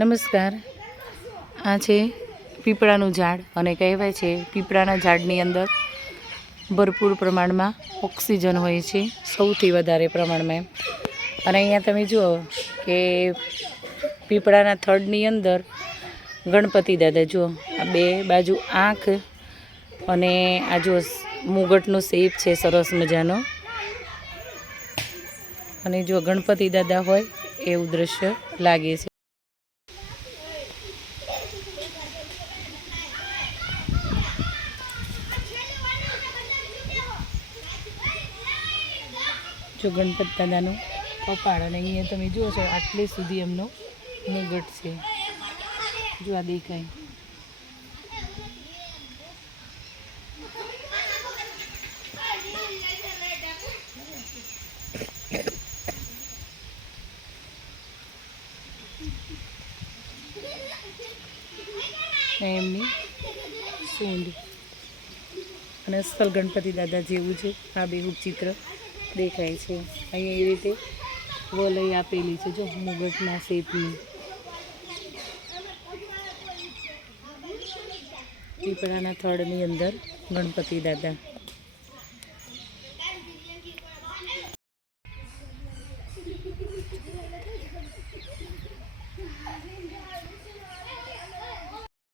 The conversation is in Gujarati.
નમસ્કાર. આ છે પીપળાનું ઝાડ અને કહેવાય છે પીપળાના ઝાડની અંદર ભરપૂર પ્રમાણમાં ઓક્સિજન હોય છે, સૌથી વધારે પ્રમાણમાં અને અહીંયા તમે જુઓ કે પીપળાના થડની અંદર ગણપતિ દાદા જુઓ, આ બે બાજુ આંખ અને આ જો મુગટનો શેપ છે સરસ મજાનો. અને જો ગણપતિ દાદા હોય એવું દ્રશ્ય લાગે છે. જો ગણપત દાદાનું. કપાળ અને અહીંયા તમે જુઓ છો, આટલે સુધી એમનો મુગટ છે. જો આ દેખાય. એમની સૂંઢ. અને અસલ ગણપતિ દાદા જેવું છે, આ બેવું ચિત્ર. દેખાય છે. અહીંયા એ રીતે વલય આપેલી છે. જો, મુગટના શેપની. પીપળાના થડની અંદર ગણપતિ દાદા.